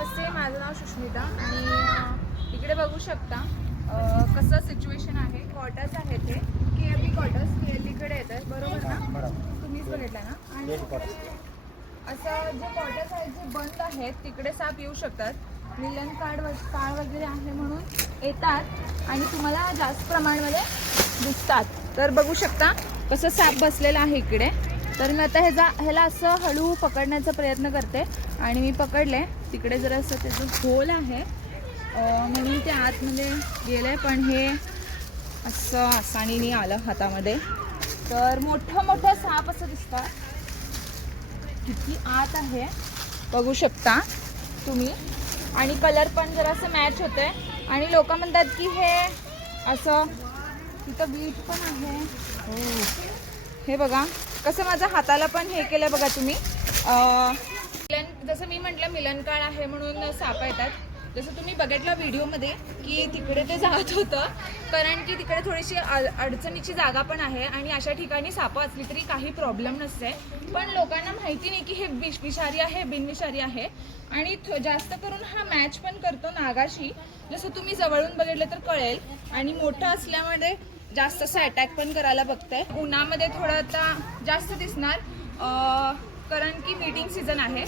नमस्ते, माझं नाव सुष्मिता आणि इकडे बघू शकता कसं सिच्युएशन आहे. क्वार्टर्स आहे ते KFB क्वार्टर्स KLDकडे येतात, बरोबर ना? तुम्हीच बघितलं ना? आणि असं जे क्वार्टर्स आहेत जे बंद आहेत तिकडे साप येऊ शकतात. मिलन कार्ड वगैरे आहे म्हणून येतात आणि तुम्हाला जास्त प्रमाणामध्ये दिसतात. तर बघू शकता कसं साप बसलेला आहे इकडे. तर मी आता ह्याला असं हळू पकडण्याचा प्रयत्न करते आणि मी पकडले. तिकडे जरा असं त्याचं होल आहे म्हणून ते आतमध्ये गेलंय, पण हे असं आसानीने आलं हातामध्ये. तर मोठं साप असं दिसतं, किती आत आहे बघू शकता तुम्ही. आणि कलर पण जरा असं मॅच होते आणि लोक म्हणतात की हे असं. तिथं वीट पण आहे. हो, हे बघा कसं माझ्या हाताला पण हे केलं बघा तुम्ही. जसं मी म्हटलं मिलन काळ आहे म्हणून साप येतात. जसं तुम्ही बघितलं व्हिडिओमध्ये की तिकडे ते जात होतं, कारण की तिकडे थोडीशी अडचणीची जागा पण आहे आणि अशा ठिकाणी सापं असली तरी काही प्रॉब्लेम नसते. पण लोकांना माहिती नाही की हे विषारी आहे बिनविषारी आहे आणि जास्त करून हा मॅच पण करतो नागाशी. जसं तुम्ही जवळून बघितलं तर कळेल. आणि मोठं असल्यामुळे जास्त असं अटॅक पण करायला बघतंय. उन्हामध्ये थोडं आता जास्त दिसणार कारण की मीटिंग सीझन आहे.